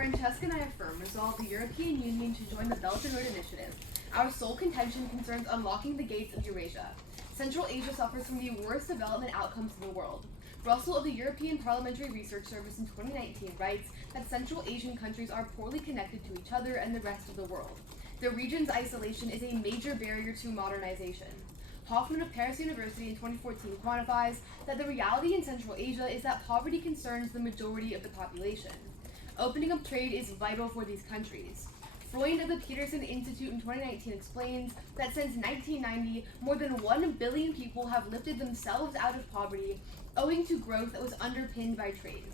Francesca and I affirm resolve the European Union to join the Belt and Road Initiative. Our sole contention concerns unlocking the gates of Eurasia. Central Asia suffers from the worst development outcomes in the world. Russell of the European Parliamentary Research Service in 2019 writes that Central Asian countries are poorly connected to each other and the rest of the world. The region's isolation is a major barrier to modernization. Hoffman of Paris University in 2014 quantifies that the reality in Central Asia is that poverty concerns the majority of the population. Opening up trade is vital for these countries. Freund of the Peterson Institute in 2019 explains that since 1990, more than 1 billion people have lifted themselves out of poverty owing to growth that was underpinned by trade.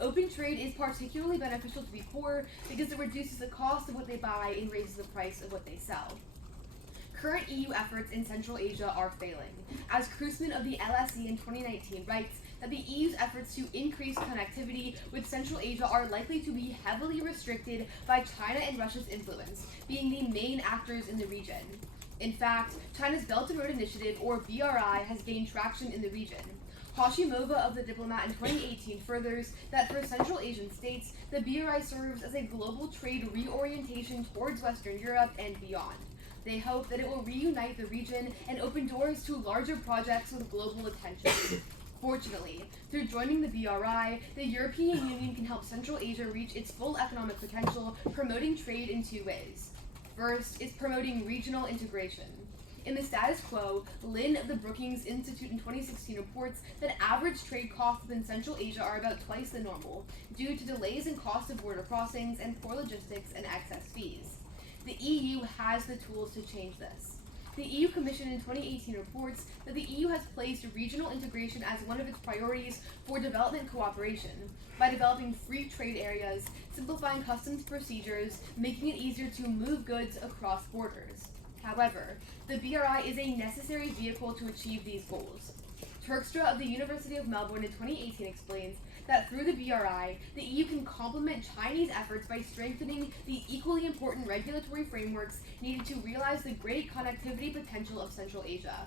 Open trade is particularly beneficial to the poor because it reduces the cost of what they buy and raises the price of what they sell. Current EU efforts in Central Asia are failing, as Krusman of the LSE in 2019 writes that the EU's efforts to increase connectivity with Central Asia are likely to be heavily restricted by China and Russia's influence, being the main actors in the region. In fact, China's Belt and Road Initiative, or BRI, has gained traction in the region. Hashimova of The Diplomat in 2018 furthers that for Central Asian states, the BRI serves as a global trade reorientation towards Western Europe and beyond. They hope that it will reunite the region and open doors to larger projects with global attention. Fortunately, through joining the BRI, the European Union can help Central Asia reach its full economic potential, promoting trade in 2 ways. First is promoting regional integration. In the status quo, Lin of the Brookings Institute in 2016 reports that average trade costs within Central Asia are about twice the normal, due to delays in cost of border crossings and poor logistics and excess fees. The EU has the tools to change this. The EU Commission in 2018 reports that the EU has placed regional integration as one of its priorities for development cooperation by developing free trade areas, simplifying customs procedures, making it easier to move goods across borders. However, the BRI is a necessary vehicle to achieve these goals. Turkstra of the University of Melbourne in 2018 explains that through the BRI, the EU can complement Chinese efforts by strengthening the equally important regulatory frameworks needed to realize the great connectivity potential of Central Asia.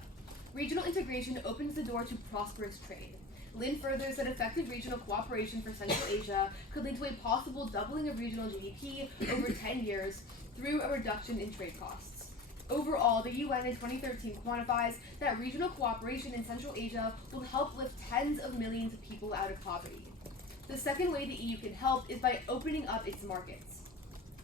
Regional integration opens the door to prosperous trade. Lin furthers that effective regional cooperation for Central Asia could lead to a possible doubling of regional GDP over 10 years through a reduction in trade costs. Overall, the UN in 2013 quantifies that regional cooperation in Central Asia will help lift tens of millions of people out of poverty. The second way the EU can help is by opening up its markets.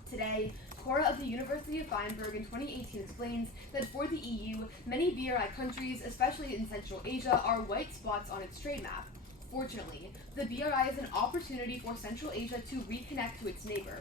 Today, Cora of the University of Feinberg in 2018 explains that for the EU, many BRI countries, especially in Central Asia, are white spots on its trade map. Fortunately, the BRI is an opportunity for Central Asia to reconnect to its neighbor.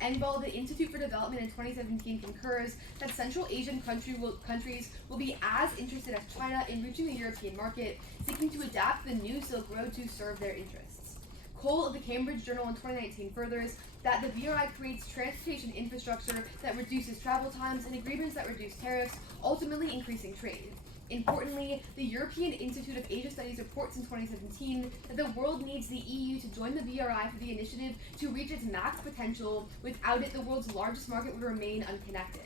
Engbal, the Institute for Development in 2017 concurs that Central Asian countries will be as interested as China in reaching the European market, seeking to adapt the new Silk Road to serve their interests. Cole of the Cambridge Journal in 2019 furthers that the BRI creates transportation infrastructure that reduces travel times and agreements that reduce tariffs, ultimately increasing trade. Importantly, the European Institute of Asia Studies reports in 2017 that the world needs the EU to join the BRI for the initiative to reach its max potential. Without it, the world's largest market would remain unconnected.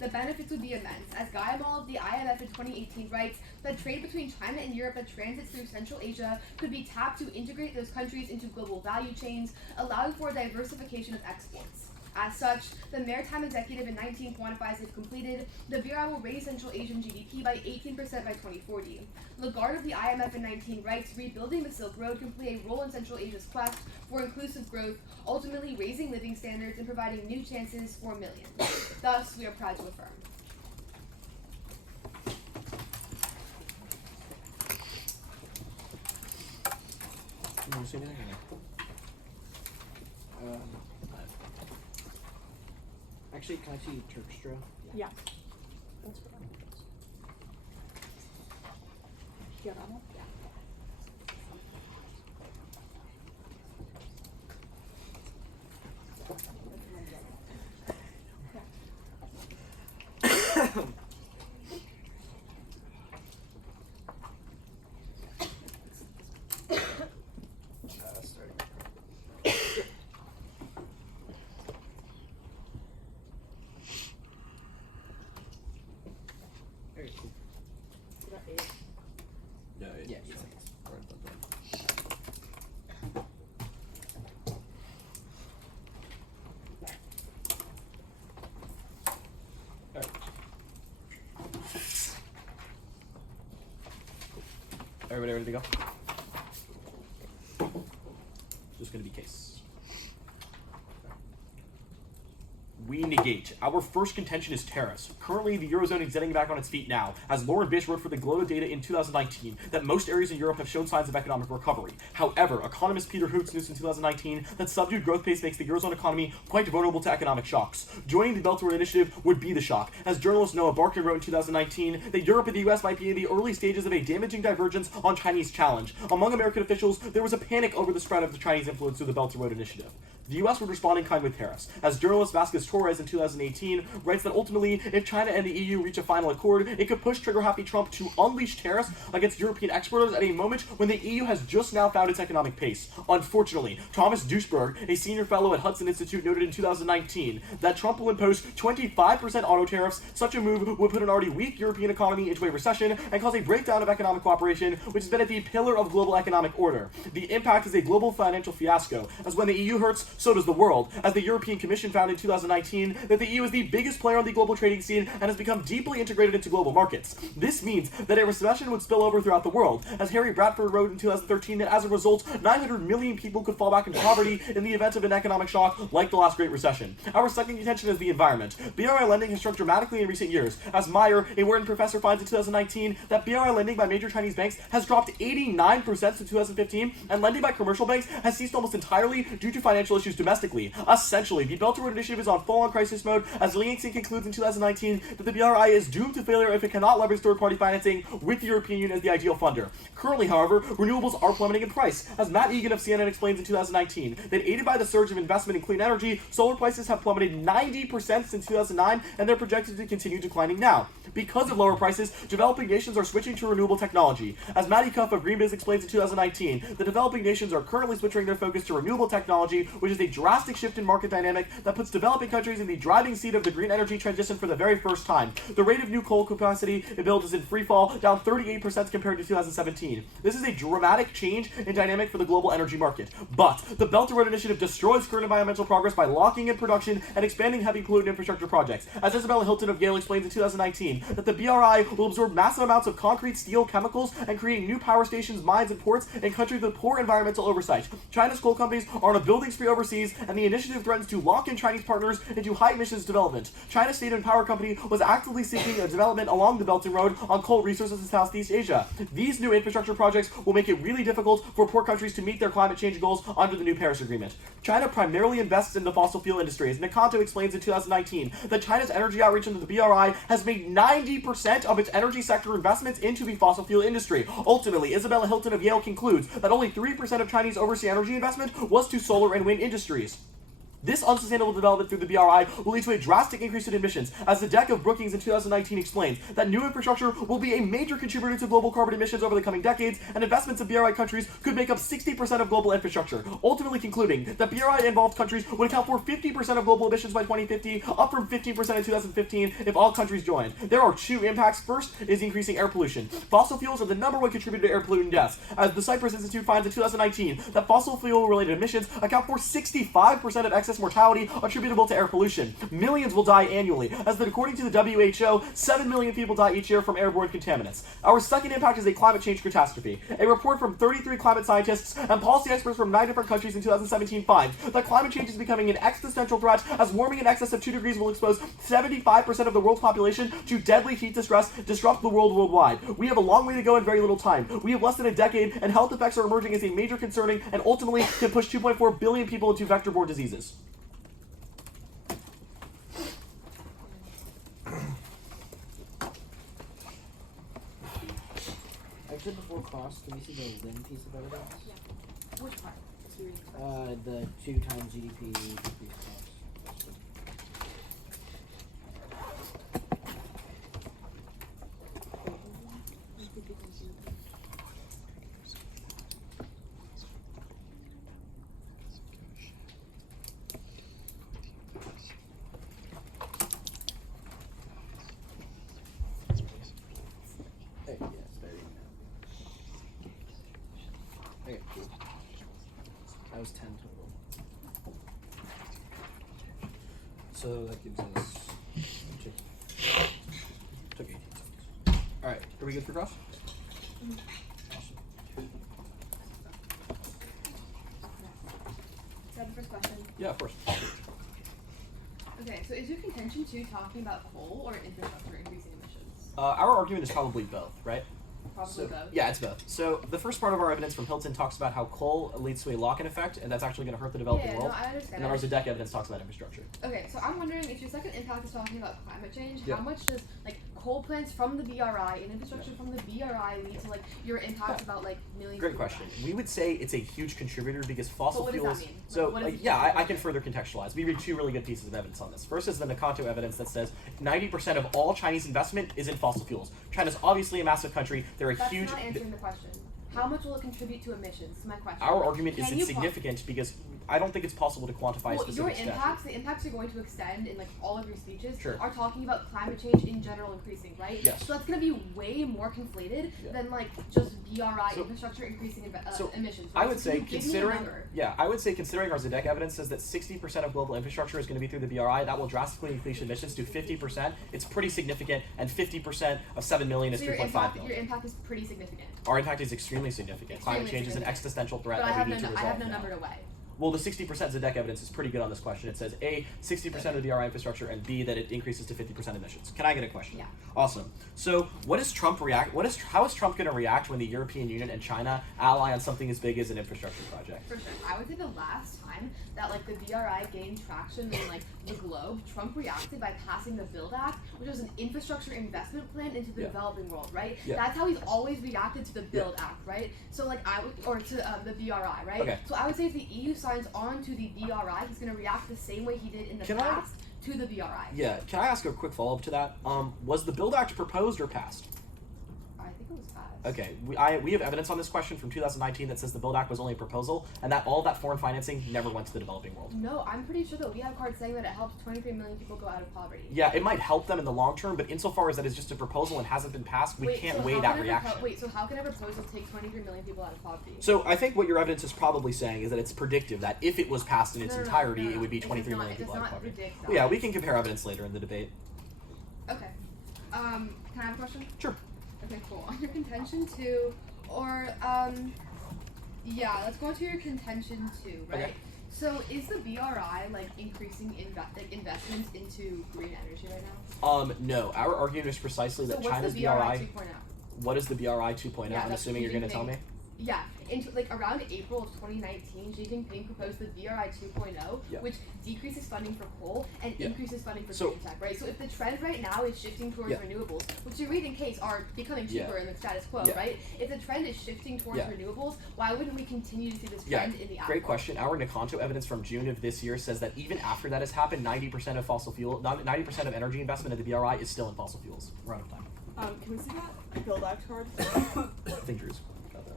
The benefits would be immense, as Guyamal of the IMF in 2018 writes that trade between China and Europe that transits through Central Asia could be tapped to integrate those countries into global value chains, allowing for a diversification of exports. As such, the Maritime Executive in 19 quantifies if completed, the BRI will raise Central Asian GDP by 18% by 2040. Lagarde of the IMF in 19 writes, rebuilding the Silk Road can play a role in Central Asia's quest for inclusive growth, ultimately raising living standards and providing new chances for millions. Thus, we are proud to affirm. You want to say anything? Actually, can I see Turkstra? Yeah. That's what I'm Yeah, that one? Yeah. Very cool. Is that it? No, yeah, it's Everybody ready to go? Just gonna be case. We negate. Our first contention is tariffs. Currently, the Eurozone is getting back on its feet now, as Lauren Bish wrote for the Gloto data in 2019 that most areas in Europe have shown signs of economic recovery. However, economist Peter Hoots noticed in 2019 that subdued growth pace makes the Eurozone economy quite vulnerable to economic shocks. Joining the Belt and Road Initiative would be the shock, as journalist Noah Barkin wrote in 2019 that Europe and the US might be in the early stages of a damaging divergence on Chinese challenge. Among American officials, there was a panic over the spread of the Chinese influence through the Belt and Road Initiative. The U.S. would respond in kind with tariffs, as journalist Vasquez Torres in 2018 writes that ultimately, if China and the EU reach a final accord, it could push trigger-happy Trump to unleash tariffs against European exporters at a moment when the EU has just now found its economic pace. Unfortunately, Thomas Duisberg, a senior fellow at Hudson Institute, noted in 2019 that Trump will impose 25% auto tariffs. Such a move would put an already weak European economy into a recession and cause a breakdown of economic cooperation, which has been at the pillar of global economic order. The impact is a global financial fiasco, as when the EU hurts, so does the world, as the European Commission found in 2019 that the EU is the biggest player on the global trading scene and has become deeply integrated into global markets. This means that a recession would spill over throughout the world, as Harry Bradford wrote in 2013 that as a result, 900 million people could fall back into poverty in the event of an economic shock like the last Great Recession. Our second contention is the environment. BRI lending has shrunk dramatically in recent years, as Meyer, a Wharton professor, finds in 2019 that BRI lending by major Chinese banks has dropped 89% since 2015, and lending by commercial banks has ceased almost entirely due to financial issues domestically. Essentially, the Belt and Road Initiative is on full-on crisis mode, as Liangxi concludes in 2019 that the BRI is doomed to failure if it cannot leverage third-party financing with the European Union as the ideal funder. Currently, however, renewables are plummeting in price, as Matt Egan of CNN explains in 2019 that aided by the surge of investment in clean energy, solar prices have plummeted 90% since 2009, and they're projected to continue declining now. Because of lower prices, developing nations are switching to renewable technology. As Matty Cuff of GreenBiz explains in 2019, the developing nations are currently switching their focus to renewable technology, which is a drastic shift in market dynamic that puts developing countries in the driving seat of the green energy transition for the very first time. The rate of new coal capacity built is in free fall, down 38% compared to 2017. This is a dramatic change in dynamic for the global energy market. But the Belt and Road Initiative destroys current environmental progress by locking in production and expanding heavy pollutant infrastructure projects. As Isabella Hilton of Yale explains in 2019, that the BRI will absorb massive amounts of concrete, steel, chemicals, and create new power stations, mines, and ports in countries with poor environmental oversight. China's coal companies are on a building spree overseas, and the initiative threatens to lock in Chinese partners into high emissions development. China's state-owned power company was actively seeking a development along the Belt and Road on coal resources in Southeast Asia. These new infrastructure projects will make it really difficult for poor countries to meet their climate change goals under the new Paris Agreement. China primarily invests in the fossil fuel industries. Nakanto explains in 2019 that China's energy outreach into the BRI has made 90% of its energy sector investments into the fossil fuel industry. Ultimately, Isabella Hilton of Yale concludes that only 3% of Chinese overseas energy investment was to solar and wind industries. This unsustainable development through the BRI will lead to a drastic increase in emissions, as the deck of Brookings in 2019 explains that new infrastructure will be a major contributor to global carbon emissions over the coming decades, and investments in BRI countries could make up 60% of global infrastructure, ultimately concluding that BRI-involved countries would account for 50% of global emissions by 2050, up from 15% in 2015 if all countries joined. There are two impacts. First is increasing air pollution. Fossil fuels are the #1 contributor to air pollutant deaths, as the Cyprus Institute finds in 2019 that fossil fuel-related emissions account for 65% of excess mortality attributable to air pollution. Millions will die annually, as that according to the WHO, 7 million people die each year from airborne contaminants. Our second impact is a climate change catastrophe. A report from 33 climate scientists and policy experts from 9 different countries in 2017 finds that climate change is becoming an existential threat, as warming in excess of 2 degrees will expose 75% of the world's population to deadly heat distress, disrupt the world worldwide. We have a long way to go in very little time. We have less than a decade, and health effects are emerging as a major concerning and ultimately can push 2.4 billion people into vector-borne diseases. Actually, before cross, can you see the win piece of evidence? Yeah. Which part? The 2 times GDP increase cost. Okay, cool. That was 10 total. So that gives us took 18 seconds. Alright, are we good for cross? Awesome. course. Okay, so is your contention too talking about coal or infrastructure increasing emissions? Our argument is probably both, right? Probably So, both. yeah, it's both. So the first part of our evidence from Hilton talks about how coal leads to a lock-in effect, and that's actually going to hurt the developing Yeah, world. no, I understand. And then our Zedek evidence talks about infrastructure. Okay, so I'm wondering if your second impact is talking about climate change, Yeah. how much does coal plants from the BRI and infrastructure from the BRI lead to your impact about millions Great of people question. dying? We would say it's a huge contributor because fossil But what fuels. does that mean? So What is the yeah, I contributor? can further contextualize. We read two really good pieces of evidence on this. First is the Nakato evidence that says 90% of all Chinese investment is in fossil fuels. China's obviously a massive country. They're a That's huge. not answering the question. How much will it contribute to emissions? Is my question. Our argument is Can you insignificant because I don't think it's possible to quantify a Well, your specific statute. impacts, the impacts you're going to extend in all of your speeches Sure. are talking about climate change in general increasing, right? Yes. So that's going to be way more conflated Yeah. than just BRI So- infrastructure increasing so emissions. Right? I would So say can you give me a considering number? our Zedek evidence says that 60% of global infrastructure is going to be through the BRI. That will drastically increase emissions to 50%. It's pretty significant, and 50% of 7 million is So 3.5 your million. impact is pretty significant. Our impact is extremely significant. Climate Extremely change is an significant. existential threat But I that have we need to no, I resolve have no now. number to weigh. Well, the 60% Zedek evidence is pretty good on this question. It says A, 60% of the BRI infrastructure, and B, that it increases to 50% emissions. Can I get a question? Yeah. Awesome. So, how is Trump going to react when the European Union and China ally on something as big as an infrastructure project? For sure. I would say the last time that the BRI gained traction in the globe, Trump reacted by passing the Build Act, which was an infrastructure investment plan into the Yeah. developing world, right? Yeah. That's how he's always reacted to the Build Act, right? So I would, or to the BRI, right? Okay. So I would say if the EU signs on to the BRI, he's going to react the same way he did in the Can I- past to the BRI. Yeah. Can I ask a quick follow-up to that? Was the Build Act proposed or passed? I think it was passed. Okay, we have evidence on this question from 2019 that says the Build Act was only a proposal, and that all of that foreign financing never went to the developing world. No, I'm pretty sure that we have cards saying that it helps 23 million people go out of poverty. Yeah, it might help them in the long term, but insofar as that is just a proposal and hasn't been passed, we can't so weigh how that can a reaction. so how can a proposal take 23 million people out of poverty? So I think what your evidence is probably saying is that it's predictive that if it was passed in its entirety, it would be 23 million people out of poverty. Well, yeah, we can compare evidence later in the debate. Okay. Can I have a question? Sure. Okay, cool. On your contention two, or yeah, let's go to your contention two, right? Okay. So is the BRI increasing investments into green energy right now? No. Our argument is precisely So that what's China's the BRI 2.0? What is the BRI 2.0? Yeah, I'm that's assuming you're going to tell me. Yeah, into around April of 2019, Xi Jinping proposed the BRI 2.0, Yeah. which decreases funding for coal and Yeah. increases funding for So- green tech, right? So if the trend right now is shifting towards Yeah. renewables, which you read in case are becoming cheaper Yeah. in the status quo, Yeah. right? If the trend is shifting towards Yeah. renewables, why wouldn't we continue to see this Yeah, trend in the great outlook? question. Our Nakato evidence from June of this year says that even after that has happened, 90% of 90% of energy investment at the BRI is still in fossil fuels. We're out of time. Can we see that Build Act card? Think Drew's got that.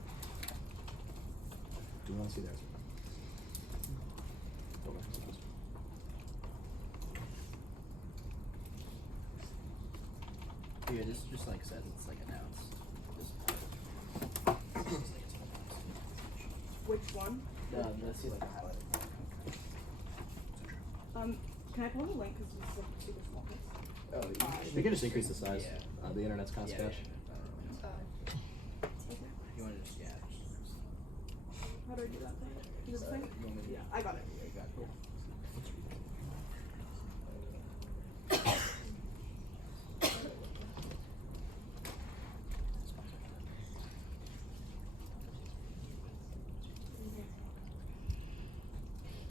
Do we want to see theirs? Don't want to see theirs. Yeah, this just says it's announced. Which one? Let's see a highlight. Can I pull the link because this is super small? Oh, We can just increase the size. Yeah. The internet's kind of sketch. You want to just How do I do that thing? This thing? You want me to- Yeah, I got it. Yeah, you got it.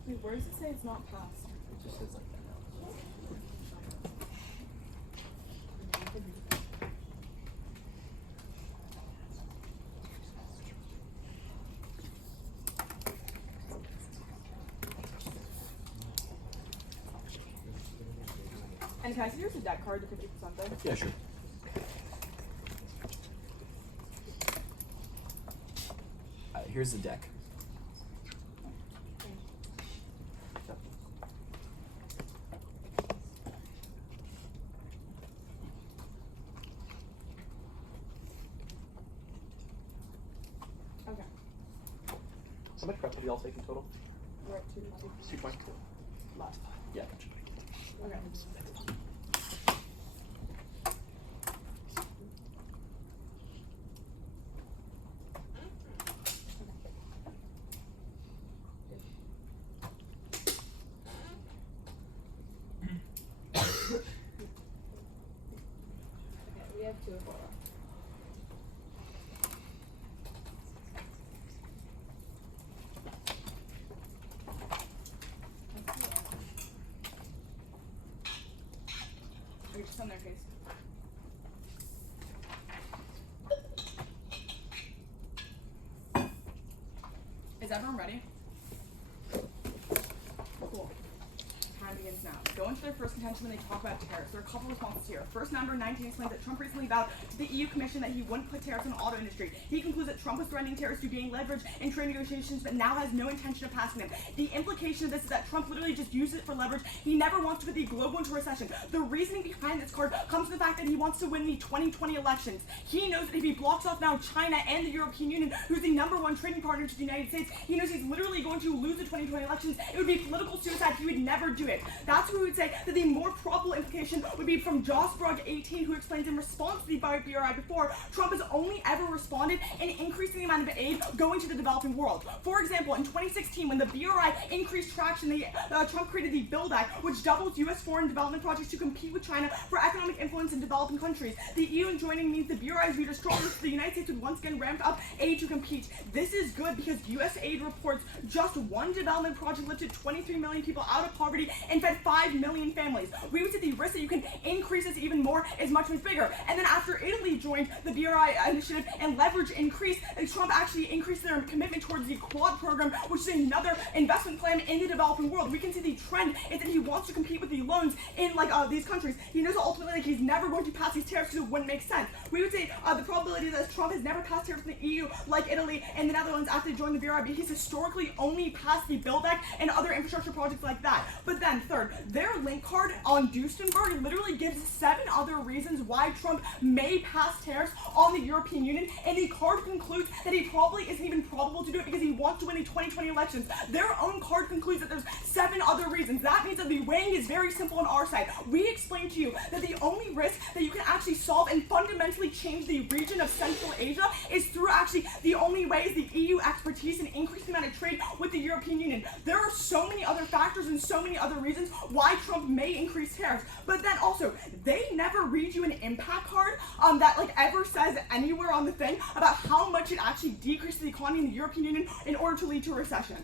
Wait, where does it say it's not passed? It just says like that now. And can I see yours a deck card to 50% there? Yeah, sure. Here's the deck. Okay. How much prep have y'all taken total? We're at 2. 2.2. Left. Yeah, gotcha. Okay. before that. Okay, just on their case. Is everyone ready? Cool. Time begins now. Go into their first contention when they talk about tariffs. There are a couple responses here. First, number 19 explains that Trump recently vowed to the EU Commission that he wouldn't put tariffs on the auto industry. He concludes that Trump was threatening tariffs to gain leverage in trade negotiations, but now has no intention of passing them. The implication of this is that Trump literally just used it for leverage. He never wants to put the globe into recession. The reasoning behind this card comes from the fact that he wants to win the 2020 elections. He knows that if he blocks off now China and the European Union, who's the #1 trading partner to the United States, he knows he's literally going to lose the 2020 elections. It would be political suicide. He would never do it. That's who we would say that the more probable implication would be from Josbrug 18, who explains in response to the BRI before, Trump has only ever responded in increasing the amount of aid going to the developing world. For example, in 2016, when the BRI increased traction, Trump created the Build Act, which doubles U.S. foreign development projects to compete with China for economic influence in developing countries. The EU joining means the BRI is viewed as stronger, so the United States would once again ramp up aid to compete. This is good because U.S. aid reports just one development project lifted 23 million people out of poverty and fed 5 million families. We would say the risk that you can increase this even more is much, much bigger. And then after Italy joined the BRI initiative and leverage increased, Trump actually increased their commitment towards the Quad program, which is another investment plan in the developing world. We can see the trend is that he wants to compete with the loans in these countries. He knows ultimately he's never going to pass these tariffs because it wouldn't make sense. We would say the probability that Trump has never passed tariffs in the EU like Italy and the Netherlands after they joined the BRI, but he's historically only passed the Build Act and other infrastructure projects like that. But then third, their link card on Duesenberg literally gives 7 other reasons why Trump may pass tariffs on the European Union, and the card concludes that he probably isn't even probable to do it because he wants to win the 2020 elections. Their own card concludes that there's 7 other reasons. That means that the weighing is very simple on our side. We explained to you that the only risk that you can actually solve and fundamentally change the region of Central Asia is through actually the only way is the EU expertise and increase the amount of trade with the European Union. There are so many other factors and so many other reasons why Trump may increase tariffs. But then also, they never read you an impact card that ever says anywhere on the thing about how much it actually decreases the economy in the European Union in order to lead to a recession.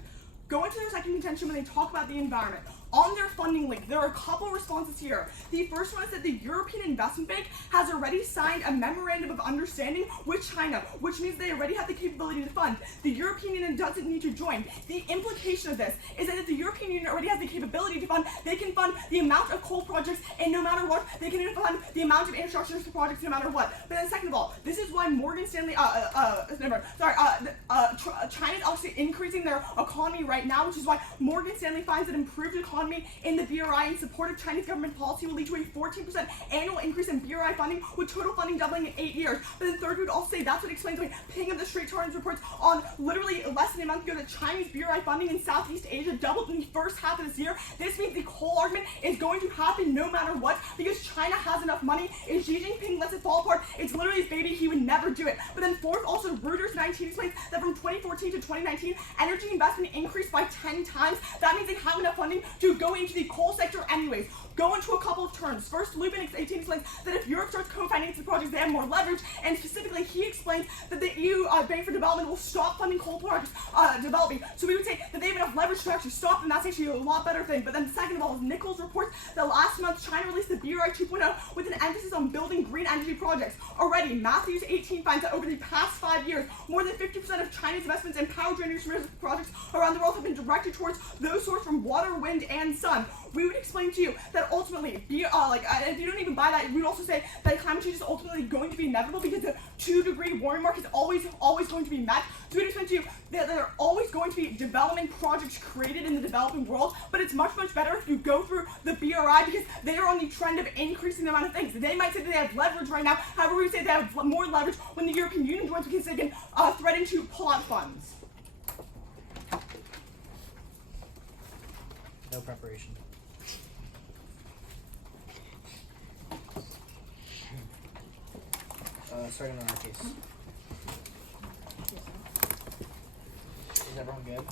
Go into their second contention when they talk about the environment. On their funding link, there are a couple responses here. The first one is that the European Investment Bank has already signed a memorandum of understanding with China, which means they already have the capability to fund. The European Union doesn't need to join. The implication of this is that if the European Union already has the capability to fund, they can fund the amount of coal projects, and no matter what, they can fund the amount of infrastructure projects no matter what. But then second of all, this is why Morgan Stanley, China's obviously increasing their economy right now, which is why Morgan Stanley finds that improved economy in the BRI in support of Chinese government policy will lead to a 14% annual increase in BRI funding, with total funding doubling in 8 years. But then third, we would also say that's what explains why Ping of the Straits Times reports on literally less than a month ago that Chinese BRI funding in Southeast Asia doubled in the first half of this year. This means the coal argument is going to happen no matter what because China has enough money. If Xi Jinping lets it fall apart, it's literally his baby. He would never do it. But then fourth, also Reuters 19 explains that from 2014 to 2019, energy investment increased by 10 times. That means they have enough funding to go into the coal sector anyways. Go into a couple of terms. First, Lubin 18 explains that if Europe starts co-financing projects, they have more leverage, and specifically he explains that the EU Bank for Development will stop funding coal projects developing. So we would say that they have enough leverage to actually stop, and that's actually a lot better thing. But then second of all, Nichols reports that last month China released the BRI 2.0 with an emphasis on building green energy projects. Already, Matthews 18 finds that over the past 5 years, more than 50% of China's investments in power generation projects around the world have been directed towards those sourced from water, wind, and sun. We would explain to you that ultimately, if you don't even buy that, we would also say that climate change is ultimately going to be inevitable because the 2-degree warming mark is always going to be met. So we would explain to you that there are always going to be development projects created in the developing world, but it's much, much better if you go through the BRI because they are on the trend of increasing the amount of things. They might say that they have leverage right now. However, we would say they have more leverage when the European Union joins because they can threaten to pull out funds. No preparation. Starting on our case. Is everyone good?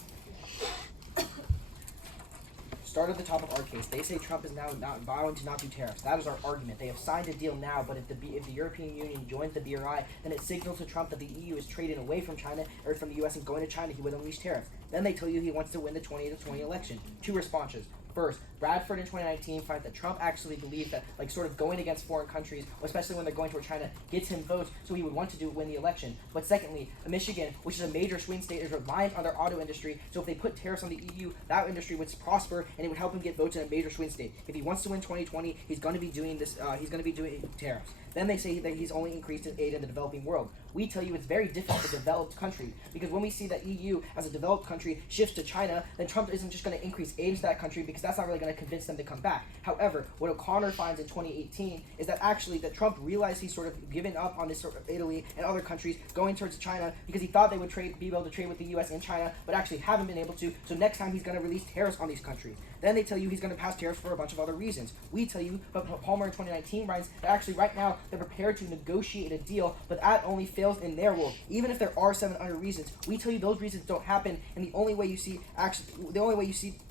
start at the top of our case. They say Trump is now not vowing to not do tariffs. That is our argument. They have signed a deal now, but if the European Union joins the BRI, then it signals to Trump that the EU is trading away from China or from the US and going to China. He would unleash tariffs. Then they tell you he wants to win the 2020 election. Two responses. First, Bradford in 2019 finds that Trump actually believed that, like, sort of going against foreign countries, especially when they're going toward China, gets him votes, so he would want to win the election. But secondly, Michigan, which is a major swing state, is reliant on their auto industry, so if they put tariffs on the EU, that industry would prosper, and it would help him get votes in a major swing state. If he wants to win 2020, he's going to be doing this. He's going to be doing tariffs. Then they say that he's only increased his aid in the developing world. We tell you it's very different for developed countries, because when we see that EU as a developed country shifts to China, then Trump isn't just going to increase aid to that country, because that's not really going to convince them to come back. However, what O'Connor finds in 2018 is that actually that Trump realized he's sort of given up on this sort of Italy and other countries going towards China, because he thought they would be able to trade with the US and China, but actually haven't been able to. So next time he's going to release tariffs on these countries. Then they tell you he's going to pass tariffs for a bunch of other reasons. We tell you, but Palmer in 2019 writes that actually right now they're prepared to negotiate a deal, but that only fails in their world. Even if there are 7 other reasons, we tell you those reasons don't happen, and the only way you see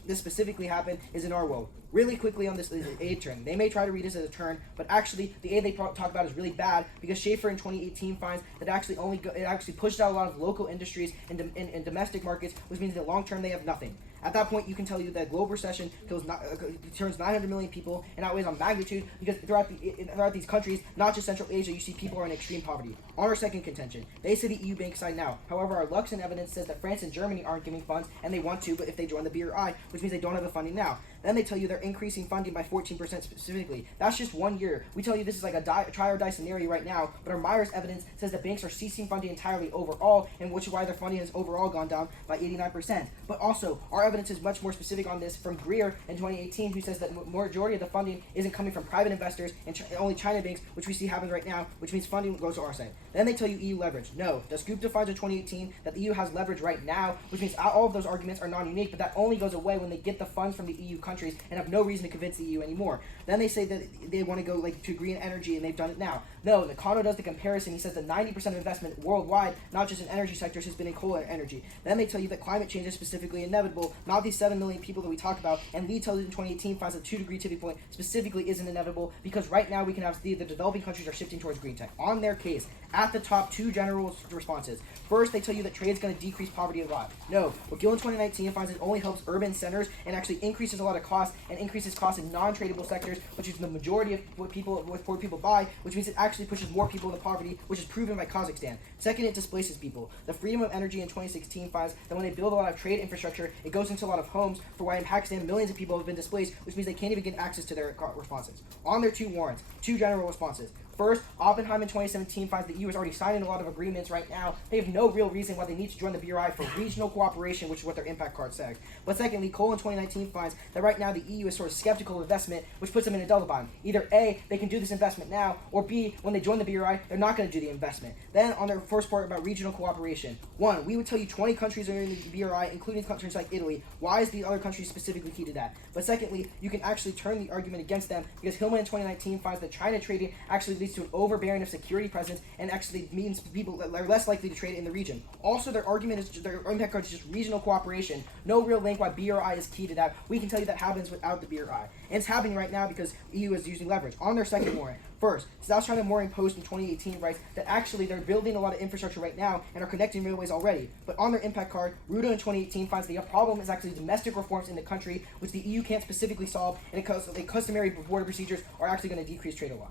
this specifically happen is in our world. Really quickly on this aid turn, they may try to read this as a turn, but actually the aid they talk about is really bad, because Schaefer in 2018 finds that it actually pushed out a lot of local industries in domestic markets, which means that long term they have nothing. At that point, you can tell you that global recession turns 900 million people and outweighs on magnitude, because throughout these countries, not just Central Asia, you see people are in extreme poverty. On our second contention, they say the EU bank side now. However, our Luxon evidence says that France and Germany aren't giving funds, and they want to, but if they join the BRI, which means they don't have the funding now. Then they tell you they're increasing funding by 14% specifically. That's just 1 year. We tell you this is like a try or die scenario right now, but our Myers evidence says that banks are ceasing funding entirely overall, and which is why their funding has overall gone down by 89%. But also, our evidence is much more specific on this from Greer in 2018, who says that majority of the funding isn't coming from private investors and only China banks, which we see happens right now, which means funding goes to our side. Then they tell you EU leverage. No, the Scoop defines in 2018 that the EU has leverage right now, which means all of those arguments are non-unique, but that only goes away when they get the funds from the EU countries and have no reason to convince the EU anymore. Then they say that they want to go to green energy, and they've done it now. No, Nakano does the comparison. He says that 90% of investment worldwide, not just in energy sectors, has been in coal energy. Then they tell you that climate change is specifically inevitable, not these 7 million people that we talk about, and Lee tells us in 2018 finds that 2-degree tipping point specifically isn't inevitable, because right now we can have the developing countries are shifting towards green tech. On their case, at the top, 2 general responses. First, they tell you that trade is going to decrease poverty a lot. No, what Gill in 2019 finds it only helps urban centers and actually increases a lot of costs, and increases costs in non-tradable sectors, which is the majority of what poor people buy, which means it actually pushes more people into poverty, which is proven by Kazakhstan. Second, it displaces people. The Freedom of Energy in 2016 finds that when they build a lot of trade infrastructure, it goes into a lot of homes, for why in Pakistan millions of people have been displaced, which means they can't even get access to their responses. On their 2 warrants, 2 general responses. First, Oppenheim in 2017 finds that the EU is already signing a lot of agreements right now. They have no real reason why they need to join the BRI for regional cooperation, which is what their impact card says. But secondly, Cole in 2019 finds that right now the EU is sort of skeptical of investment, which puts them in a double bind. Either A, they can do this investment now, or B, when they join the BRI, they're not going to do the investment. Then on their first part about regional cooperation. 1, we would tell you 20 countries are in the BRI, including countries like Italy. Why is the other countries specifically key to that? But secondly, you can actually turn the argument against them, because Hillman in 2019 finds that China trading actually leads to an overbearing of security presence, and actually means people are less likely to trade in the region. Also, their argument is their impact card is just regional cooperation. No real link why BRI is key to that. We can tell you that happens without the BRI. And it's happening right now because EU is using leverage. On their second warrant, first, South China Morning Post in 2018 writes that actually they're building a lot of infrastructure right now and are connecting railways already. But on their impact card, Ruda in 2018 finds the problem is actually domestic reforms in the country, which the EU can't specifically solve, and because the customary border procedures are actually going to decrease trade a lot.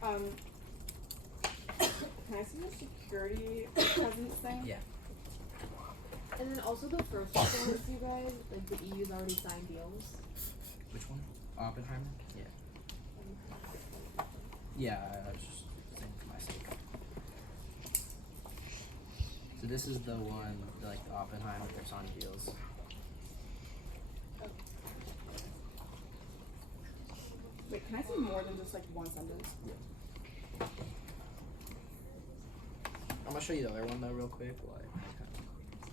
Can I see the security presence thing? Yeah. And then also the first one with you guys, like the EU's already signed deals. Which one? Oppenheimer? Yeah. Yeah, I was just saying for my sake. So this is the one, like the Oppenheimer, they're signing deals. Wait, can I see more than just like one sentence? Yeah. I'm gonna show you the other one though real quick.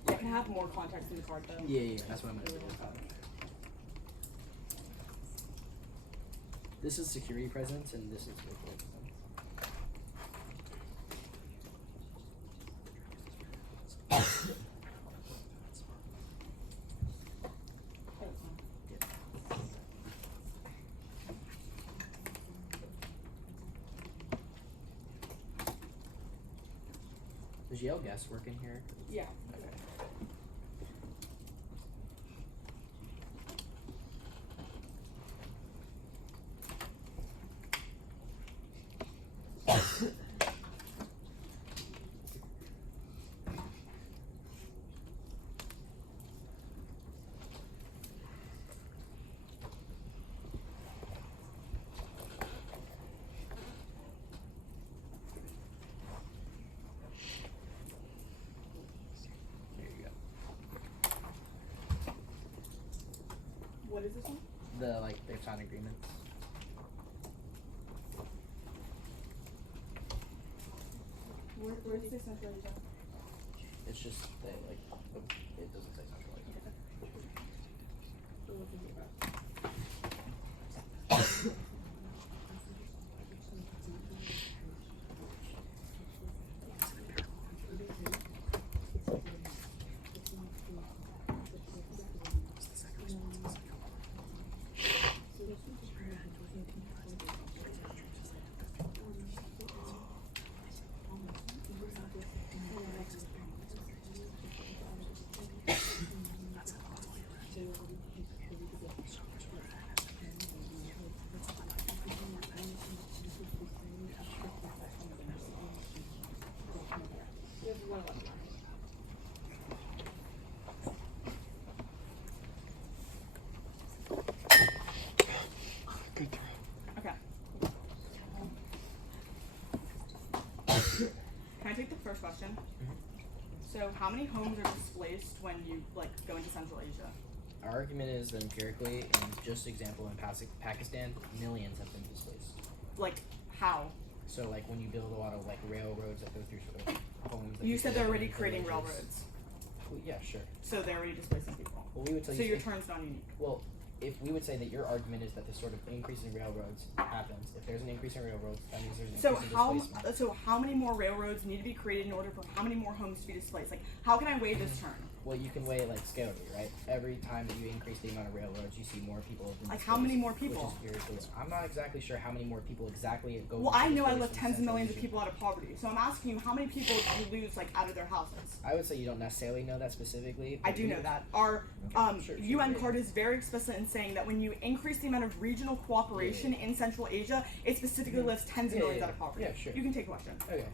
Yeah, can I have more context in the card though? Yeah, that's what I'm gonna do. This is security presence, and this is local presence. Yale guest working here? Yeah. There you go. What is this one? They've signed agreements. Where does it say Central Asia? It's just it doesn't say Central Asia. Okay. Can I take the first question? So, how many homes are displaced when you go into Central Asia? Our argument is that empirically, and just example in Pakistan, millions have been displaced. Like, how? So when you build a lot of railroads that go through sort of homes. You said they're already creating railroads, Well, yeah, sure. so they're already displacing people. Well, we would tell So you. your term's not unique. Well, if we would say that your argument is that this sort of increase in railroads happens, if there's an increase in railroads, that means there's an So increase in displacement. how many more railroads need to be created in order for how many more homes to be displaced? Like, how can I weigh this term? Well, you can weigh it scalarly, right? Every time that you increase the amount of railroads, you see more people. Have been Like, how many more displaced, people? Which is irritating. I'm not exactly sure how many more people exactly go. Well, I know I displaced lift in tens of Central millions of Asia. people out of poverty. So I'm asking you, how many people do you lose out of their houses? I would say you don't necessarily know that specifically. I but do we- know that. Our Sure, UN yeah. card is very explicit in saying that when you increase the amount of regional cooperation in Central Asia, it specifically lifts tens of millions out of poverty. Yeah, sure. You can take a question. Okay,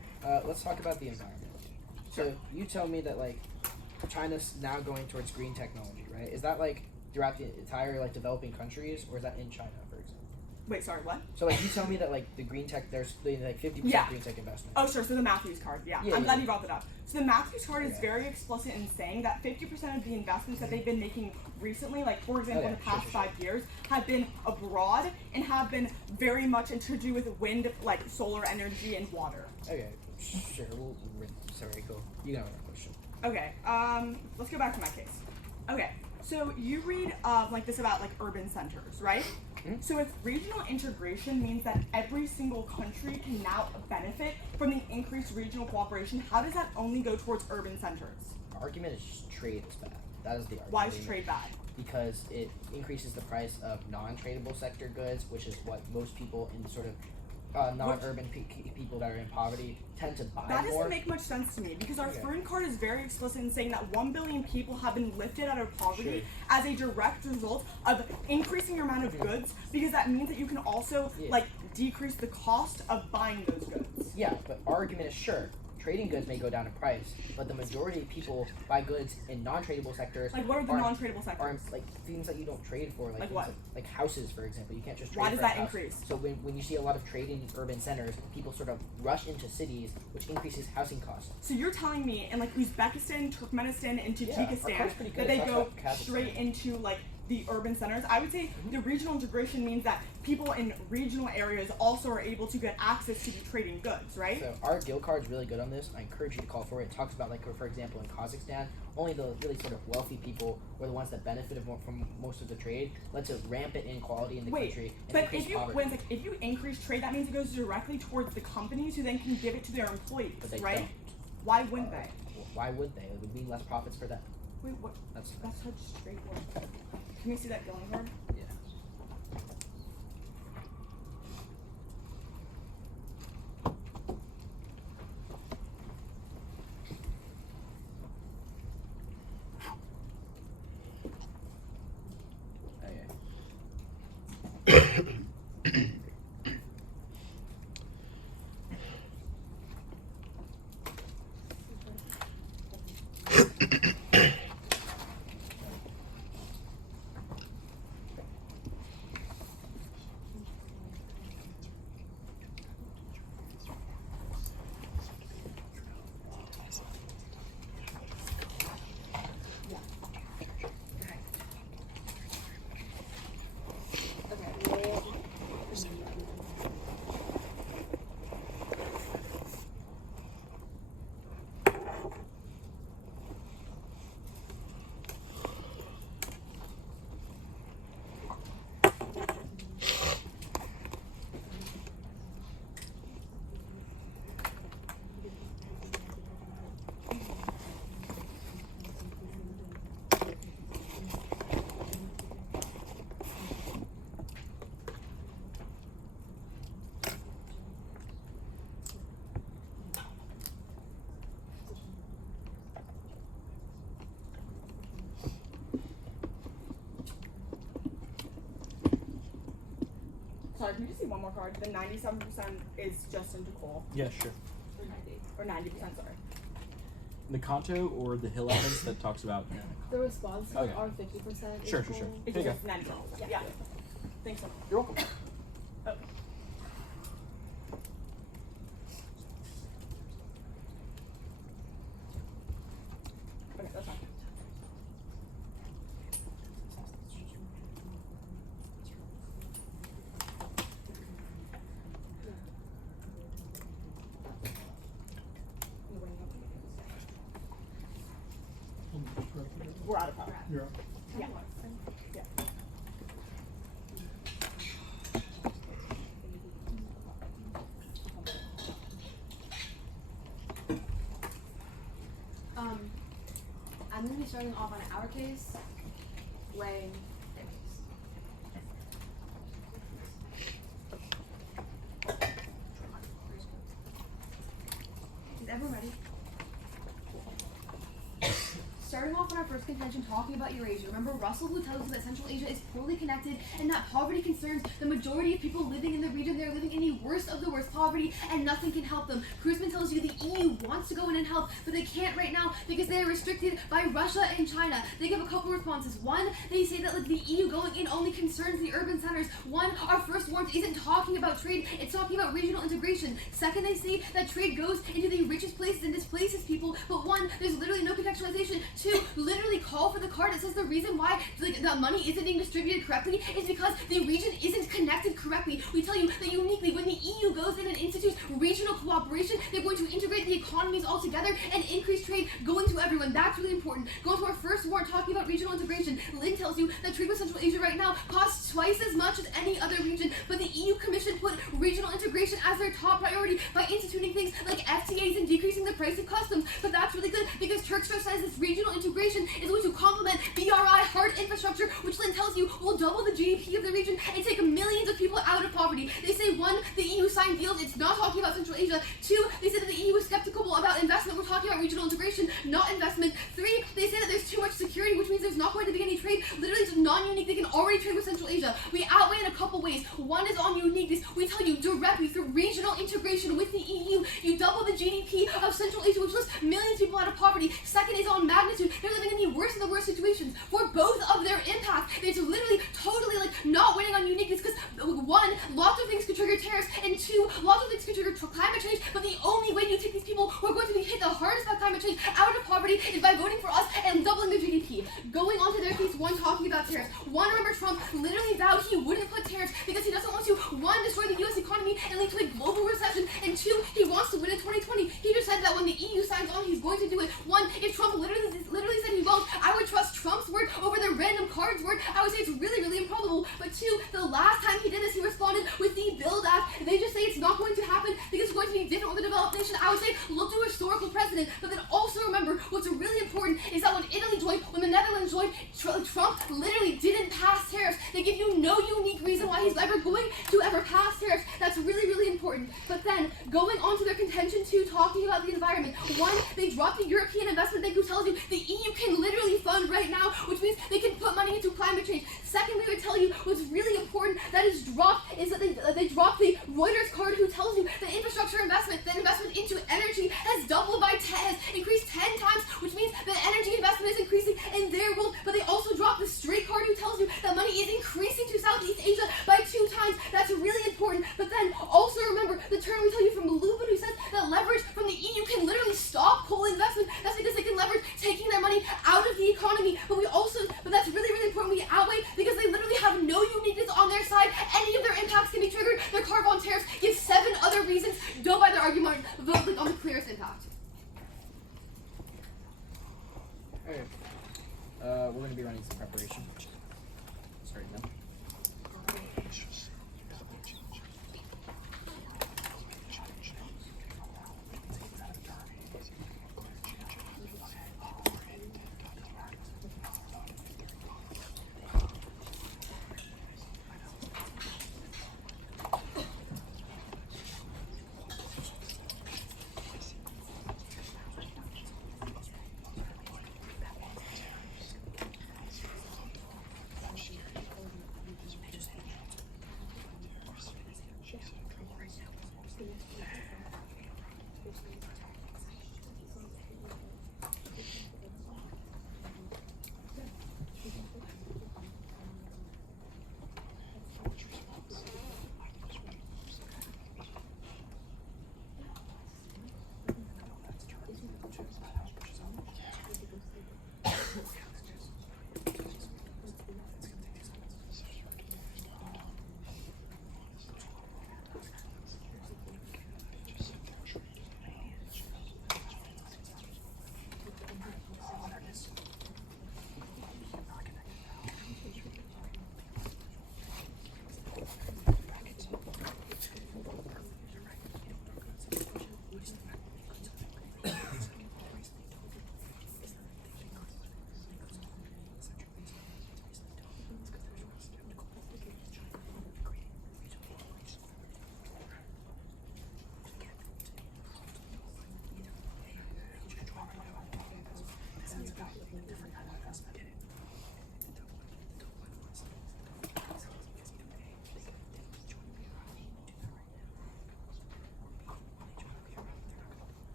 let's talk about the environment. So you tell me that China's now going towards green technology, right? Is that throughout the entire developing countries, or is that in China, for example? Wait, sorry, what? So you tell me that the green tech, there's 50% Yeah. green tech investment. Oh, sure. So the Matthews card, yeah. Yeah, I'm yeah, glad yeah. you brought that up. So the Matthews card is Okay. very explicit in saying that 50% of the investments that they've been making recently, for example, in the Okay, past sure. 5 years, have been abroad and have been very much to do with wind, solar energy and water. Okay, sure. Sorry, cool. You got another question. Okay. Let's go back to my case. Okay. So you read this about urban centers, right? Mhm. So if regional integration means that every single country can now benefit from the increased regional cooperation, how does that only go towards urban centers? Our argument is just trade is bad. That is the argument. Why is trade bad? Because it increases the price of non-tradable sector goods, which is what most people in sort of non-urban people that are in poverty tend to buy That more. doesn't make much sense to me because our Okay. foreign card is very explicit in saying that 1 billion people have been lifted out of poverty as a direct result of increasing your amount of goods, because that means that you can also Yeah. decrease the cost of buying those goods. Yeah, but our argument is sure, trading goods may go down in price, but the majority of people buy goods in non-tradable sectors. What are the non-tradable sectors? Are things that you don't trade for, Like things what? like houses, for example. You can't just trade Why does for a that house. increase? So when you see a lot of trade in urban centers, people sort of rush into cities, which increases housing costs. So you're telling me in Uzbekistan, Turkmenistan, and Yeah, our Tajikistan card's pretty good. that they It talks go about Kazakhstan. straight into the urban centers? I would say the regional integration means that people in regional areas also are able to get access to the trading goods, right? So our guild card's really good on this. I encourage you to call for it. It talks about for example in Kazakhstan, only the really sort of wealthy people were the ones that benefited more from most of the trade. Led to rampant inequality in the country and but increased if you poverty. if you increase trade, that means it goes directly towards the companies who then can give it to their employees, But they right? don't. Why wouldn't they? Why would they? It would mean less profits for them. Wait, what? That's That's such straightforward. Can we see that going card? yeah. Sorry, can you just see one more card? The 97% is just into coal. Yeah, sure. Or 90%, sorry. The Kanto or the Hill evidence that talks about. The responses Okay. are 50%. Sure, sure, sure. It's Here you just go. 90%. Yeah. Thanks so much. You're welcome. Oh. Okay, that's fine. We're out of power. Yeah. Yeah. Yeah. I'm going to be starting off on our case, weighing their case. Is everyone ready? Starting off on our first contention, talking about Eurasia. Remember, Russell, who tells us that Central Asia is poorly connected and that poverty concerns the majority of people living in the region. They're living in the worst of the worst poverty and nothing can help them. Kruzman tells you the EU wants to go in and help, but they can't right now because they are restricted by Russia and China. They give a couple responses. One, they say that the EU going in only concerns the urban centers. One, our first warrant isn't talking about trade, it's talking about regional integration. Second, they say that trade goes into the richest places and displaces people, but one, there's literally no contextualization. Two, literally call for the card that says the reason why the money isn't being distributed correctly is because the region isn't connected correctly. We tell you that uniquely when the EU goes in and institutes regional cooperation, they're going to integrate the economies all together and increase trade going to everyone. That's really important. Going to our first warrant talking about regional integration, Lynn tells you that trade with Central Asia right now costs twice as much as any other region, but the EU Commission put regional integration as their top priority by instituting things like FTAs and decreasing the price of customs. But that's really good because Turkster says this regional integration is going to complement BRI hard infrastructure, which Lynn tells you will double the GDP of the region and take millions of people out of poverty. They say, one, the EU signed deals, it's not talking about Central Asia. Two, they say that the EU is skeptical about investment, we're talking about regional integration, not investment. Three, they say that there's too much security, which means there's not going to be any trade. Literally, it's non-unique, they can already trade with Central Asia. We outweigh in a couple ways. One is on uniqueness. We tell you directly through regional integration with the EU, you double the GDP of Central Asia, which lifts millions of people out of poverty. Second is on magnitude. They're living in the worst of the worst situations. For both of their impact, it's literally totally not winning on uniqueness because one, lots of things could trigger tariffs, and two, lots of things could trigger climate change, but the only way you take these people who are going to be hit the hardest by climate change out of poverty is by voting for us and doubling their GDP. Going on to their case, one, talking about tariffs. One, remember Trump literally vowed he wouldn't put tariffs because he doesn't want to, one, destroy the US economy and lead to a global recession, and two, he wants to win in 2020. He just said that when the EU signs on, he's going to do it. One, if Trump literally said he won't, I would trust Trump's word over the random card's word. I would say it's really, really improbable. But two, the last time he did this, he responded with the Build Act. They just say it's not going to happen because it's going to be different with a developed nation. I would say look to historical precedent. But then also remember, what's really important is that when Italy joined, when the Netherlands joined, Trump literally didn't pass tariffs. They give you no unique reason why he's ever going to ever pass tariffs. That's really, really important. But then, going on to their contention two, talking about the environment. One, they dropped the European Investment Bank, who tells you the EU can literally fund right now, which means they can put money into climate change. Second, we would tell you what's really important important that is dropped is that they dropped the Reuters card who tells you that infrastructure investment, the investment into energy has doubled has increased 10 times, which means that energy investment is increasing in their world. But they also dropped the straight card who tells you that money is increasing to Southeast Asia by 2 times. That's really important. But then also remember the term we tell you from Lubin who says that leverage from the EU can literally stop coal investment. That's because they can leverage taking their money out of the economy. But that's really, really important. We outweigh because they literally have no uniqueness on their side. Any of their impacts can be triggered. Their carbon tariffs give 7 other reasons. Don't buy their argument. Vote on the clearest impact. Okay. We're going to be running some preparation. Sorry, no.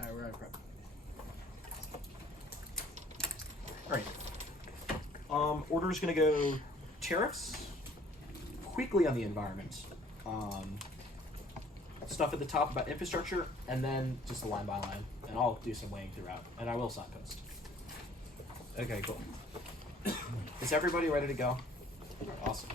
Alright, we're out of prep. Alright. Order's gonna go tariffs, quickly on the environment, stuff at the top about infrastructure, and then just a line by line. And I'll do some weighing throughout, and I will signpost. Okay, cool. Is everybody ready to go? Awesome.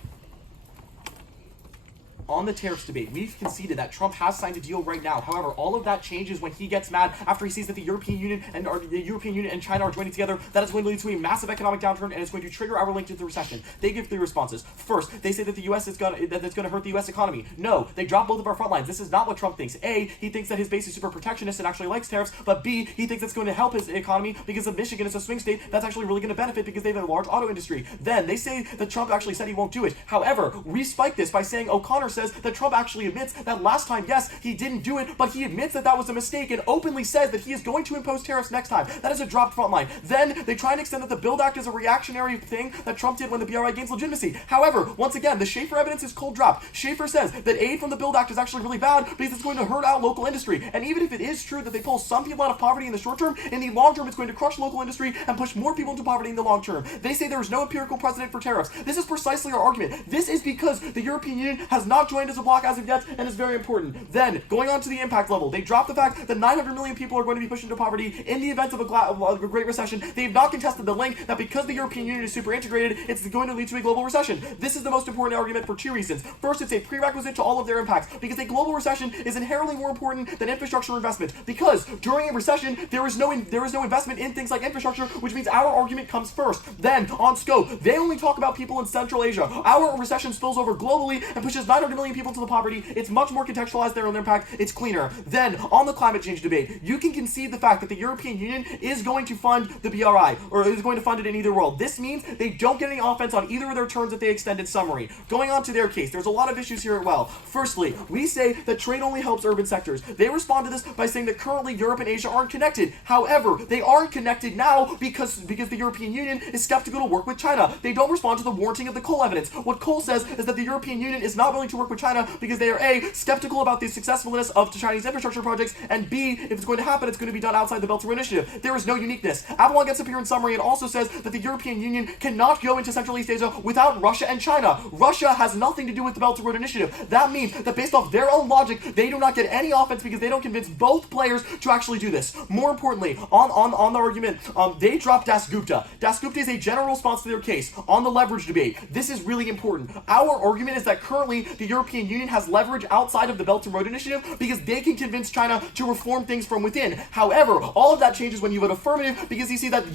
On the tariffs debate, we've conceded that Trump has signed a deal right now. However, all of that changes when he gets mad after he sees that the European Union and China are joining together. That is going to lead to a massive economic downturn, and it's going to trigger our link to the recession. They give 3 responses. First, they say that the U.S. is going to hurt the U.S. economy. No, they drop both of our front lines. This is not what Trump thinks. A, he thinks that his base is super protectionist and actually likes tariffs. But B, he thinks it's going to help his economy because of Michigan is a swing state that's actually really going to benefit because they have a large auto industry. Then they say that Trump actually said he won't do it. However, we spike this by saying O'Connor says that Trump actually admits that last time, yes, he didn't do it, but he admits that that was a mistake and openly says that he is going to impose tariffs next time. That is a dropped front line. Then they try and extend that the Build Act is a reactionary thing that Trump did when the BRI gains legitimacy. However, once again, the Schaefer evidence is cold dropped. Schaefer says that aid from the Build Act is actually really bad because it's going to hurt out local industry. And even if it is true that they pull some people out of poverty in the short term, in the long term it's going to crush local industry and push more people into poverty in the long term. They say there is no empirical precedent for tariffs. This is precisely our argument. This is because the European Union has not joined as a bloc as of yet and is very important. Then, going on to the impact level, they drop the fact that 900 million people are going to be pushed into poverty in the event of a Great Recession. They've not contested the link that because the European Union is super integrated, it's going to lead to a global recession. This is the most important argument for two reasons. First, it's a prerequisite to all of their impacts because a global recession is inherently more important than infrastructure investment. Because during a recession, there is no investment in things like infrastructure, which means our argument comes first. Then, on scope, they only talk about people in Central Asia. Our recession spills over globally and pushes 900 million people into the poverty. It's much more contextualized there on their impact. It's cleaner. Then, on the climate change debate, you can concede the fact that the European Union is going to fund the BRI, or is going to fund it in either world. This means they don't get any offense on either of their terms that they extend in summary. Going on to their case, there's a lot of issues here as well. Firstly, we say that trade only helps urban sectors. They respond to this by saying that currently Europe and Asia aren't connected. However, they aren't connected now because the European Union is skeptical to work with China. They don't respond to the warranting of the Cole evidence. What Cole says is that the European Union is not willing to work with China because they are A, skeptical about the successfulness of the Chinese infrastructure projects, and B, if it's going to happen, it's going to be done outside the Belt and Road Initiative. There is no uniqueness. Avalon gets up here in summary and also says that the European Union cannot go into Central East Asia without Russia and China. Russia has nothing to do with the Belt and Road Initiative. That means that based off their own logic, they do not get any offense because they don't convince both players to actually do this. More importantly, on the argument, they drop Das Gupta. Das Gupta is a general response to their case. On the leverage debate, this is really important. Our argument is that currently the European Union has leverage outside of the Belt and Road Initiative because they can convince China to reform things from within. However, all of that changes when you vote affirmative because you see that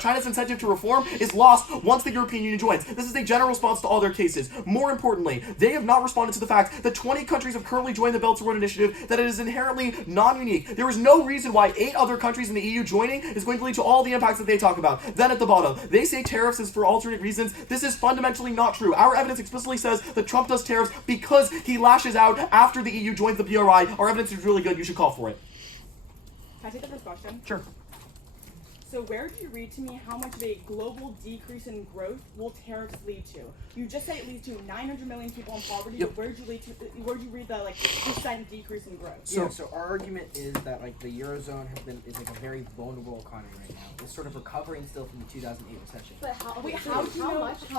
China's incentive to reform is lost once the European Union joins. This is a general response to all their cases. More importantly, they have not responded to the fact that 20 countries have currently joined the Belt and Road Initiative, that it is inherently non-unique. There is no reason why 8 other countries in the EU joining is going to lead to all the impacts that they talk about. Then at the bottom, they say tariffs is for alternate reasons. This is fundamentally not true. Our evidence explicitly says that Trump does tariffs because he lashes out after the EU joins the BRI. Our evidence is really good. You should call for it. Can I take the first question? Sure. So where did you read to me how much of a global decrease in growth will tariffs lead to? You just said it leads to 900 million people in poverty. Yep. Where did you read the percent decrease in growth? So our argument is that the Eurozone is a very vulnerable economy right now. It's sort of recovering still from the 2008 recession. But how? Wait, so how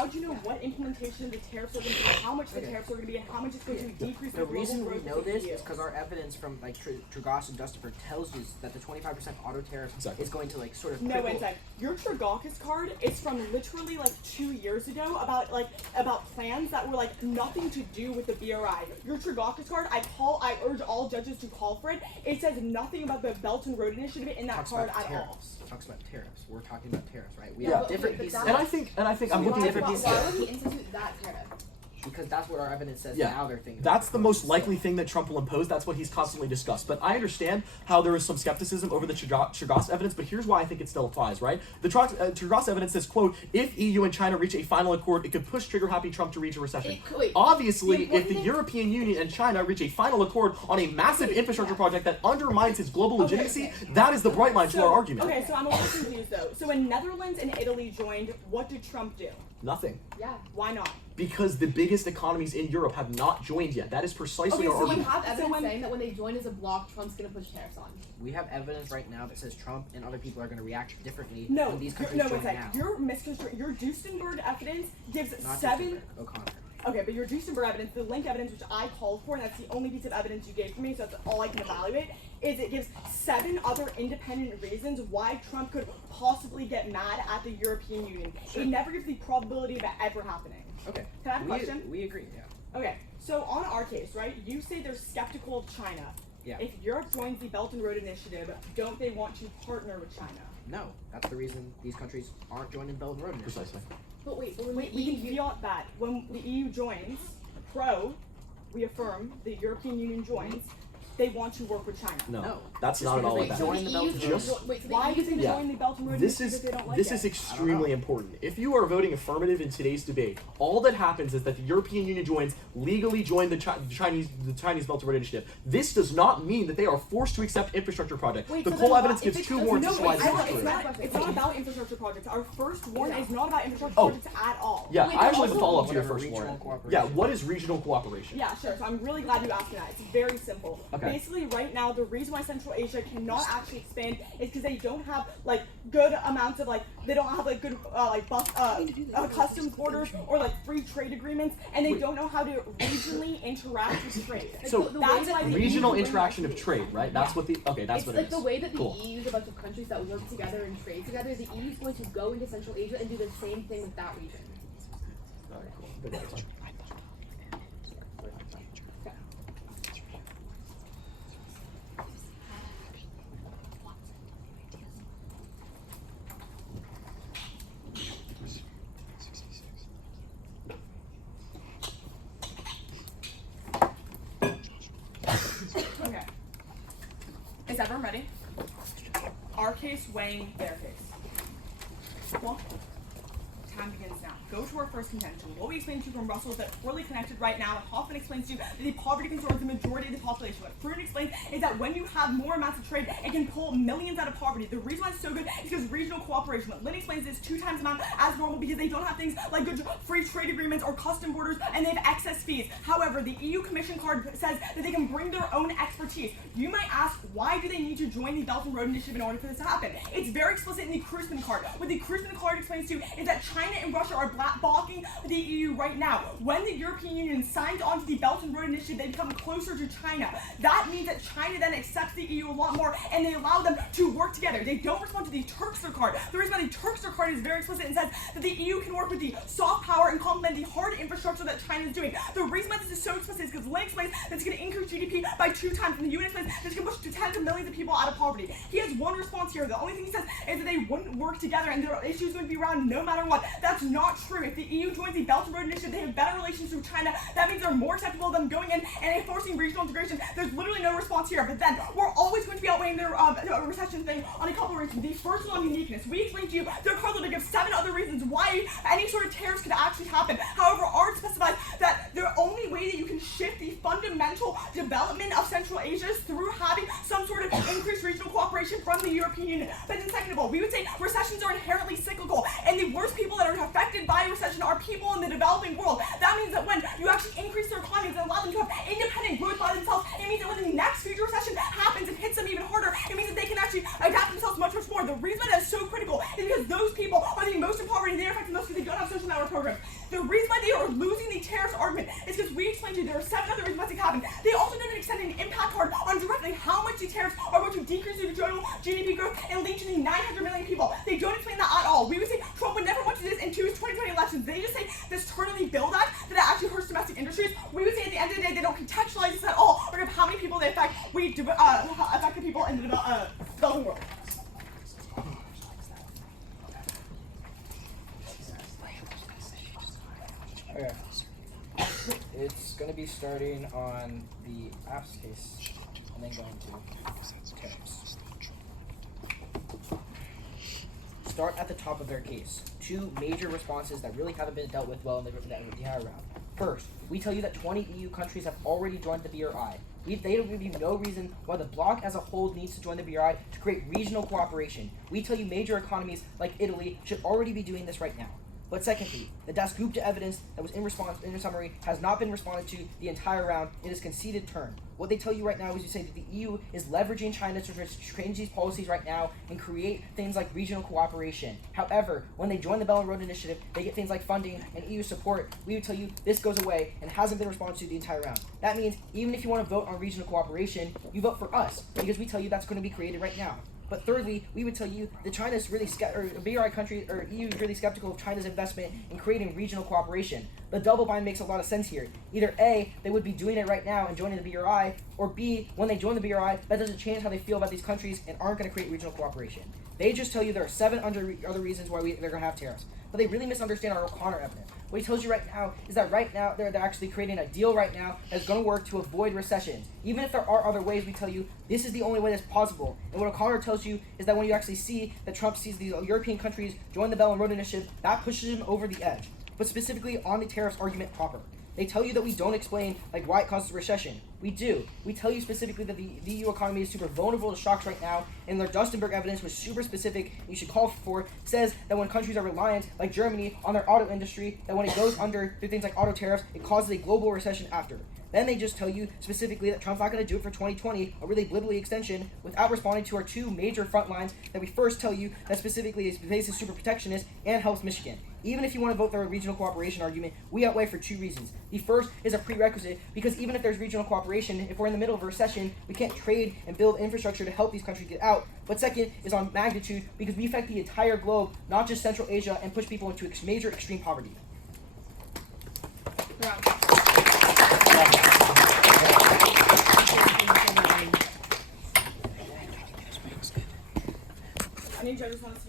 do you know Yeah. what implementation of the tariffs are going to be, how much the tariffs are going to be, and how much it's going to decrease The the global reason we growth know of the this EU? is because our evidence from Tragaus and Dustenberg tells you that the 25% auto tariff is going to sort of No, cripple. wait a second. Your Tragakis card is from literally 2 years ago about plans that were nothing to do with the BRI. Your Tragakis card, I urge all judges to call for it. It says nothing about the Belt and Road Initiative in that Talks card about at tariffs. all. It talks about tariffs. We're talking about tariffs, right? We Yeah. have different But pieces. And I think I'm looking at different pieces. Why would he institute that tariff? Because that's what our evidence says Yeah. now they're thinking. That's the most likely thing that Trump will impose. That's what he's constantly discussed. But I understand how there is some skepticism over the Tragaus evidence, but here's why I think it still applies, right? The Tragaus evidence says, quote, if EU and China reach a final accord, it could push trigger-happy Trump to reach a recession. Wait. Obviously, Yeah, if the European Union and China reach a final accord on a massive infrastructure project that undermines his global legitimacy, that is the bright line to our argument. Okay, so I'm a little confused though. So when Netherlands and Italy joined, what did Trump do? Nothing. Yeah. Why not? Because the biggest economies in Europe have not joined yet. That is precisely Okay, our so So you argument. have evidence when- saying that when they join as a bloc, Trump's gonna push tariffs on. We have evidence right now that says Trump and other people are going to react differently No, when these countries no, wait a join second. now. Your misconstrued. Your Duesenberg evidence gives Not 7. Duesenberg, O'Connor. Okay, but your Duesenberg evidence, the link evidence which I called for, and that's the only piece of evidence you gave for me, so that's all I can evaluate, is it gives 7 other independent reasons why Trump could possibly get mad at the European Union. Sure. It never gives the probability of it ever happening. Okay. Can I have a question? We agree, yeah. Okay, so on our case, right, you say they're skeptical of China. Yeah. If Europe joins the Belt and Road Initiative, don't they want to partner with China? No, that's the reason these countries aren't joining the Belt and Road Initiative. Precisely. But wait, but when We the can EU, feel that when the EU joins, we affirm, the European Union joins, they want to work with China. No, that's not at all what that join is. the Belt and Road. Just- Why do they Yeah. join the Belt and Road This Initiative is if they don't like this it? is extremely important. If you are voting affirmative in today's debate, all that happens is that the European Union legally join the Chinese Belt and Road Initiative. This does not mean that they are forced to accept infrastructure projects. Wait, The so poll then evidence if gives it two does- warrants no, as to why wait, this is it's true. not about infrastructure projects. Our first warrant is not about infrastructure Oh. projects at all. Yeah, Wait, I actually have also- a follow up to your Whatever, first regional warrant. cooperation. Yeah, what is regional cooperation? Yeah, sure. So I'm really glad you asked me that. It's very simple. Okay. Basically, right now, the reason why Central Asia cannot actually expand is because they don't have like good amounts of they don't have good customs borders or free trade agreements, and they don't know how to regionally interact with trade. So the way that's that why the the regional EU interaction of trade, right? That's what the that's It's what like it is. the way that the Cool. EU is a bunch of countries that work together and trade together. The EU is going to go into Central Asia and do the same thing with that region. Alright, cool. Good answer. Okay. Is everyone ready? Our case weighing their case. Well, time begins now. Go to our first contention. What we explained to you from Russell is that poorly connected right now, and Hoffman explains to you that the poverty concerns the majority of the population. What Fruin explains is that when you have more amounts of trade, it can pull millions out of poverty. The reason why it's so good is because regional cooperation. What Lynn explains is 2 times the amount as normal because they don't have things like good free trade agreements or custom borders, and they have excess fees. However, the EU Commission card says that they can bring their own expertise. You might ask, why do they need to join the Belt and Road Initiative in order for this to happen? It's very explicit in the Krusman card. What the Krusman card explains to you is that China and Russia are blocking the EU right now. When the European Union signed on to the Belt and Road Initiative, they become closer to China. That means that China then accepts the EU a lot more, and they allow them to work together. They don't respond to the Turkster card. The reason why the Turkster card is very explicit and says that the EU can work with the soft power and complement the hard infrastructure that China is doing. The reason why this is so explicit is because Lynn explains that it's going to increase GDP by 2 times, and the UN explains that it's going to push to tens of millions of people out of poverty. He has one response here. The only thing he says is that they wouldn't work together and their issues would be around no matter what. That's not true. If the EU joins the Belt and Road Initiative, they have better relations with China. That means they're more acceptable of them going in and enforcing regional integration. There's literally no response here. But then we're always going to be outweighing their recession thing on a couple of reasons. The first one on uniqueness. We explained to you their card to give 7 other reasons why any sort of tariffs could actually happen. However, ours specifies that the only way that you can shift the fundamental development of Central Asia is through having some sort of increased regional cooperation from the European Union. But then second of all, we would say recessions are inherently cyclical, and the worst people that are affected by recession are people in the developing world. That means that when you actually increase their economies and allow them to have independent growth by themselves, it means that when the next future recession happens and hits them even harder, it means that they can actually adapt themselves much more. The reason that is so critical is because those people are the most impoverished and they're affected most because they don't have social network programs. The reason why they are losing the tariffs argument is because we explained to you there are 7 other reasons why it happened. They also didn't extend an impact card on directly how much the tariffs are going to decrease the total GDP growth and lead to the 900 million people. They don't explain that at all. We would say Trump would never want to do this into his 2020 elections. They just say this turn on the Build Act that it actually hurts domestic industries. We would say at the end of the day they don't contextualize this at all or how many people they affect. We affect the people in the developing world. Okay. It's going to be starting on the apps case and then going to tariffs. Start at the top of their case. 2 major responses that really haven't been dealt with well in the entire round. First, we tell you that 20 EU countries have already joined the BRI. They don't give you no reason why the bloc as a whole needs to join the BRI to create regional cooperation. We tell you major economies like Italy should already be doing this right now. But secondly, the Das Gupta evidence that was in the summary has not been responded to the entire round. It is conceded turn. What they tell you right now is you say that the EU is leveraging China to change these policies right now and create things like regional cooperation. However, when they join the Belt and Road Initiative, they get things like funding and EU support. We would tell you this goes away and hasn't been responded to the entire round. That means even if you want to vote on regional cooperation, you vote for us because we tell you that's going to be created right now. But thirdly, we would tell you that China's really BRI country or EU is really skeptical of China's investment in creating regional cooperation. The double bind makes a lot of sense here. Either A, they would be doing it right now and joining the BRI, or B, when they join the BRI, that doesn't change how they feel about these countries and aren't going to create regional cooperation. They just tell you there are 7 other reasons why they're going to have tariffs. but they really misunderstand our O'Connor evidence. What he tells you right now is that right now they're actually creating a deal right now that's going to work to avoid recessions. Even if there are other ways, we tell you this is the only way that's possible. And what O'Connor tells you is that when you actually see that Trump sees these European countries join the Belt and Road Initiative, that pushes him over the edge. But specifically on the tariffs argument proper. They tell you that we don't explain why it causes a recession. We do. We tell you specifically that the EU economy is super vulnerable to shocks right now, and their Dustenberg evidence was super specific. You should call for says that when countries are reliant, like Germany, on their auto industry, that when it goes under through things like auto tariffs, it causes a global recession after. Then they just tell you specifically that Trump's not going to do it for 2020, a really blibbly extension, without responding to our two major front lines that we first tell you that specifically is based super protectionist and helps Michigan. Even if you want to vote their regional cooperation argument, we outweigh for two reasons. The first is a prerequisite because even if there's regional cooperation, if we're in the middle of a recession, we can't trade and build infrastructure to help these countries get out. But second is on magnitude because we affect the entire globe, not just Central Asia, and push people into major extreme poverty. I need judges on this.